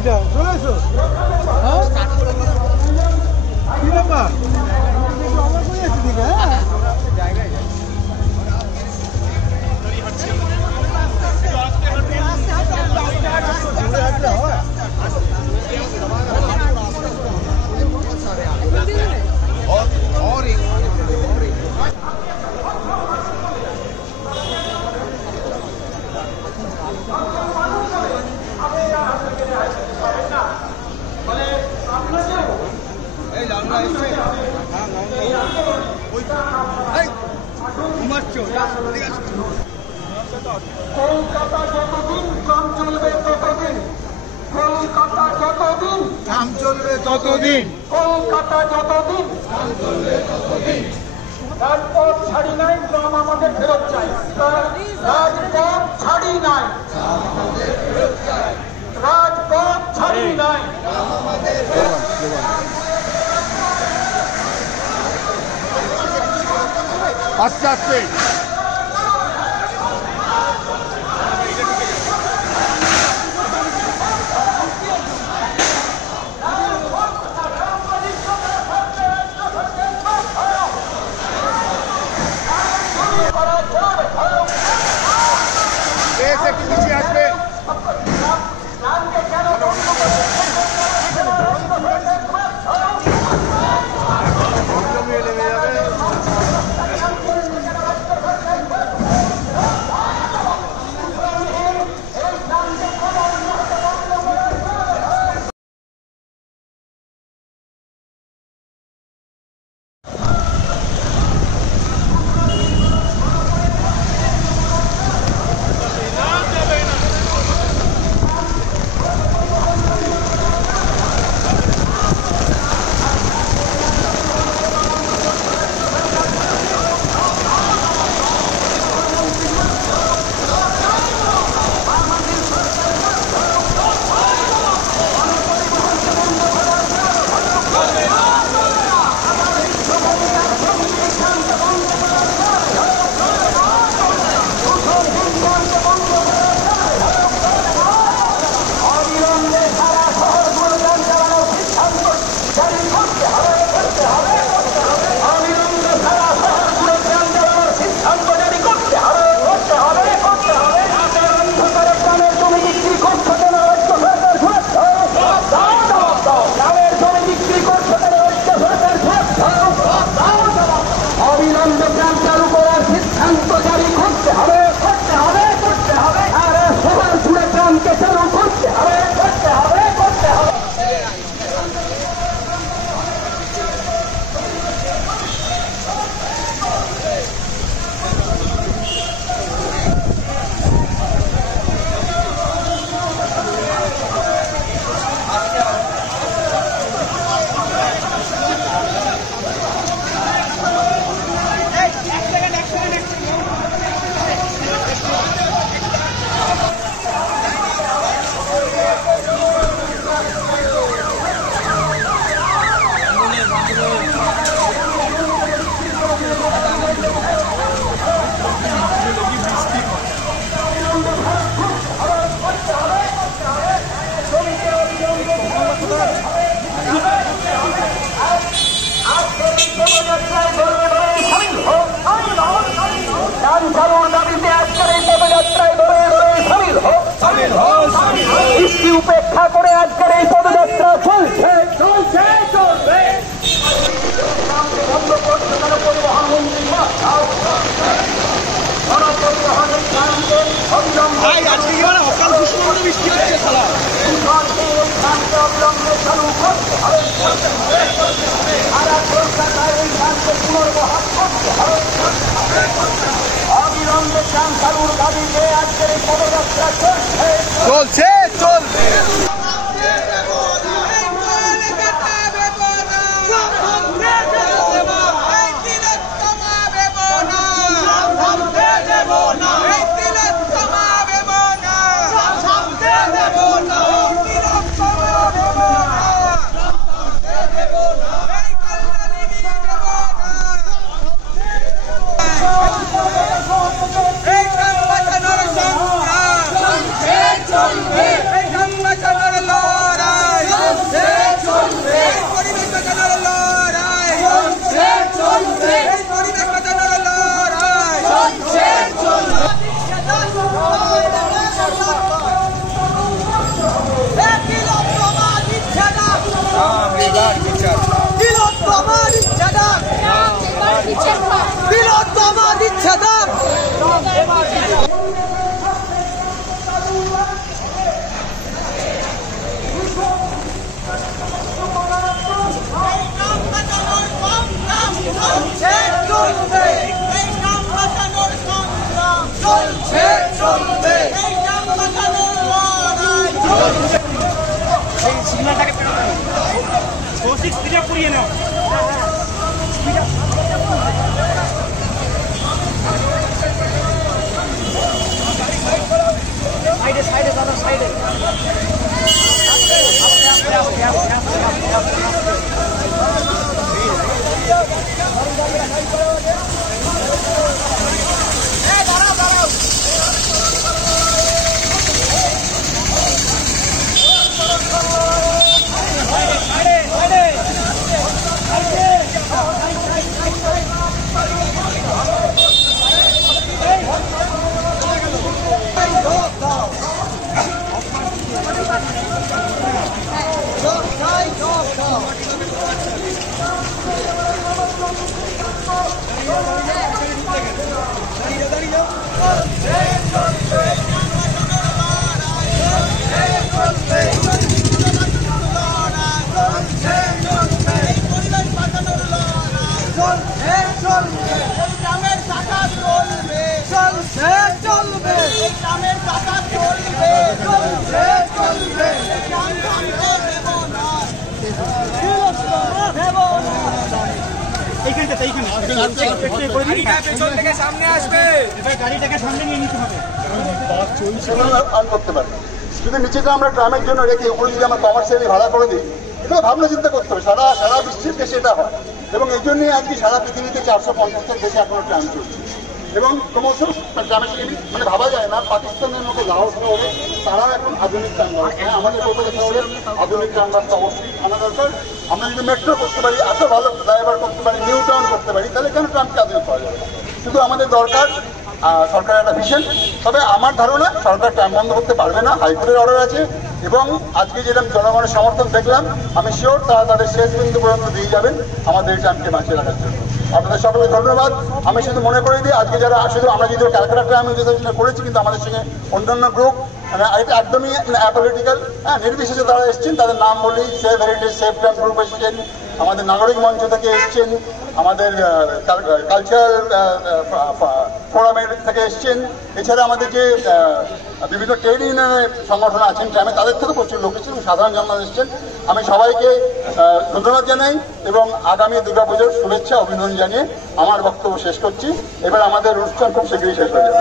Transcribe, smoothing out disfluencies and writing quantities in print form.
এটা চলে এসো। কি ব্যাপার অবাক হয়ে যাচ্ছে দিকে। হ্যাঁ জায়গায় কলকাতা যতদিন কাম চলবে ততদিন, কলকাতা যতদিন কাম চলবে ততদিন, কলকাতা যতদিন কাম চলবে ততদিন। রাজপথ ছাড়ি নাই, গ্রাম আমাদের ফেরত চাই। রাজপথ ছাড়ি নাই, রাজপথ ছাড়ি নাই। আস্তে আস্তে একটু পিছিয়ে আসবে। উপেক্ষা করে আজকের এই পদযাত্রা চলছে চলছে চলবে। অবিলম্বে ট্রাম চালুর দাবিতে আজকের এই পদযাত্রা চলছে চলবে। তিলোত্তমা দিচ্ছে দাম। সিগন্যালটাকে কৌশিক স্পিডে পুড়িয়ে নাও। সাইডে সাইডে দাদা সাইডে। সামনে আসবে, গাড়িটাকে সামনে নিয়ে নিতে হবে। করতে পারি যদি নিচেটা আমরা ট্রামের জন্য রেখে ওগুলো যদি আমরা কমার্শিয়ালি ভাড়া করে দিই, এগুলো ভাবনা চিন্তা করতে হবে। সারা বিশ্বের দেশে এটা হয় এবং এই জন্যই আজকে সারা পৃথিবীতে 450-এর দেশে এখনো ট্রাম চলছে এবং ক্রমশ ট্রামের মানে ভাবা যায় না পাকিস্তানের মতো লাওস হলে তারা এখন আধুনিক ট্রাম ব্যবস্থা। হ্যাঁ, আমাদের কলকাতা শহরে আধুনিক ট্রাম ব্যবস্থা অবশ্যই আনা দরকার। আমরা যদি মেট্রো করতে পারি, এত ভালো ড্রাইভার করতে পারি, নিউ টাউন করতে পারি, তাহলে কেন ট্রামকে আধুনিক করা যাবে? শুধু আমাদের দরকার সরকারের একটা ভিশন। তবে আমার ধারণা সরকার ট্রাম বন্ধ করতে পারবে না, হাইকোর্টের অর্ডার আছে এবং আজকে যেরকম জনগণের সমর্থন দেখলাম, আমি শিওর তারা তাদের শেষ বিন্দু পর্যন্ত দিয়ে যাবেন আমাদের এই ট্রামকে বাঁচিয়ে রাখার জন্য। আপনাদের সকলকে ধন্যবাদ। আমি শুধু মনে করে দিই, আজকে যারা শুধু আমরা যদি ক্যালকাটা ট্রাম ইউনিভার্সিটি করেছি, কিন্তু আমাদের সঙ্গে অন্যান্য গ্রুপ মানে এটা একদমই অ্যাপলিটিক্যাল, নির্বিশেষে তারা এসছেন। তাদের নাম বলি, save heritage, save tram group এসছেন, আমাদের নাগরিক মঞ্চ থেকে এসছেন, আমাদের কালচারাল ফোরামের থেকে এসছেন, এছাড়া আমাদের যে বিভিন্ন ট্রেড ইউনিয়নের সংগঠন আছেন ট্রামে, তাদের থেকে প্রচুর লোক এসেছেন, সাধারণ জনগণ এসছেন। আমি সবাইকে ধন্যবাদ জানাই এবং আগামী দুর্গাপুজোর শুভেচ্ছা অভিনন্দন জানিয়ে আমার বক্তব্য শেষ করছি। এবার আমাদের অনুষ্ঠান খুব শীঘ্রই শেষ হয়ে যাবে।